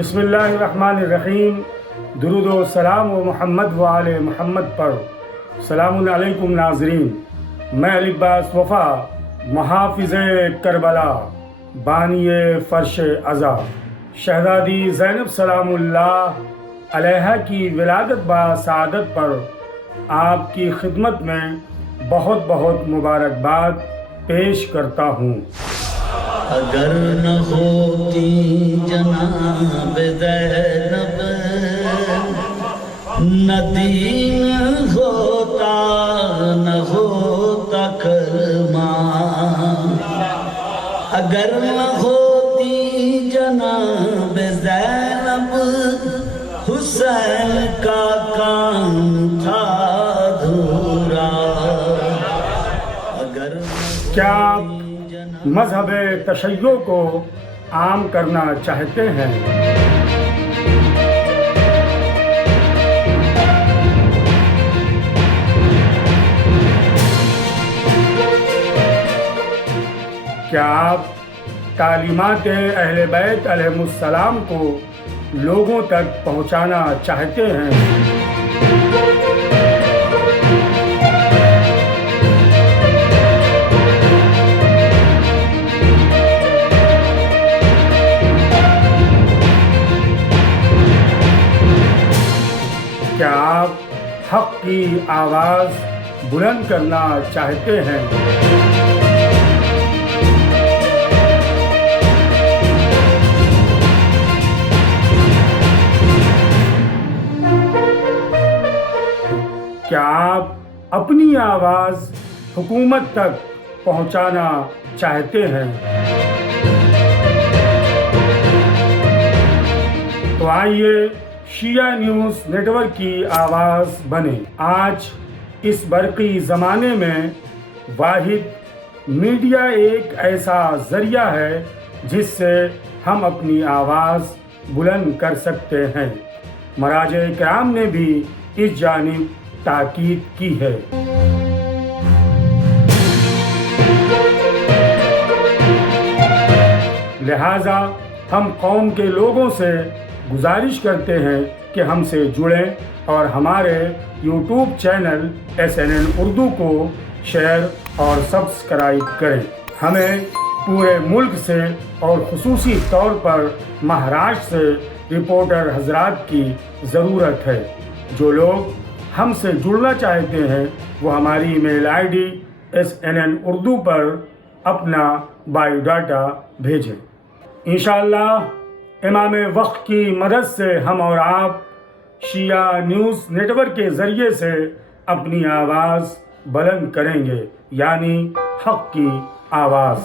بسم اللہ الرحمن الرحیم۔ درود و سلام و محمد و آل محمد پر۔ السلام علیکم ناظرین، میں عباس وفا، محافظ کربلا، بانی فرش عزا، شہزادی زینب سلام اللہ علیہا کی ولادت با سعادت پر آپ کی خدمت میں بہت بہت مبارکباد پیش کرتا ہوں۔ اگر نہ ہوتی جناب زینب، نہ دین ہوتا نہ ہوتا کرما۔ اگر نہ ہوتی جناب زینب، حسین کا کام تھا ادھورا۔ اگر کیا آپ مذہب تشیع کو عام کرنا چاہتے ہیں؟ کیا آپ تعلیمات اہل بیت علیہم السلام کو لوگوں تک پہنچانا چاہتے ہیں؟ کیا آپ حق کی آواز بلند کرنا چاہتے ہیں؟ کیا آپ اپنی آواز حکومت تک پہنچانا چاہتے ہیں؟ تو آئیے شیعہ نیوز نیٹ ورک کی آواز بنے۔ آج اس برقی زمانے میں واحد میڈیا ایک ایسا ذریعہ ہے جس سے ہم اپنی آواز بلند کر سکتے ہیں۔ مراجع کرام نے بھی اس جانب تاکید کی ہے۔ لہٰذا ہم قوم کے لوگوں سے گزارش کرتے ہیں کہ ہم سے جڑیں اور ہمارے یوٹیوب چینل SNN اردو کو شیئر اور سبسکرائب کریں۔ ہمیں پورے ملک سے اور خصوصی طور پر مہاراشٹر سے رپورٹر حضرات کی ضرورت ہے۔ جو لوگ ہم سے جڑنا چاہتے ہیں وہ ہماری ای میل ID SNN اردو پر اپنا بایو ڈاٹا بھیجیں۔ انشاءاللہ امام وقت کی مدد سے ہم اور آپ شیعہ نیوز نیٹ ورک کے ذریعے سے اپنی آواز بلند کریں گے، یعنی حق کی آواز۔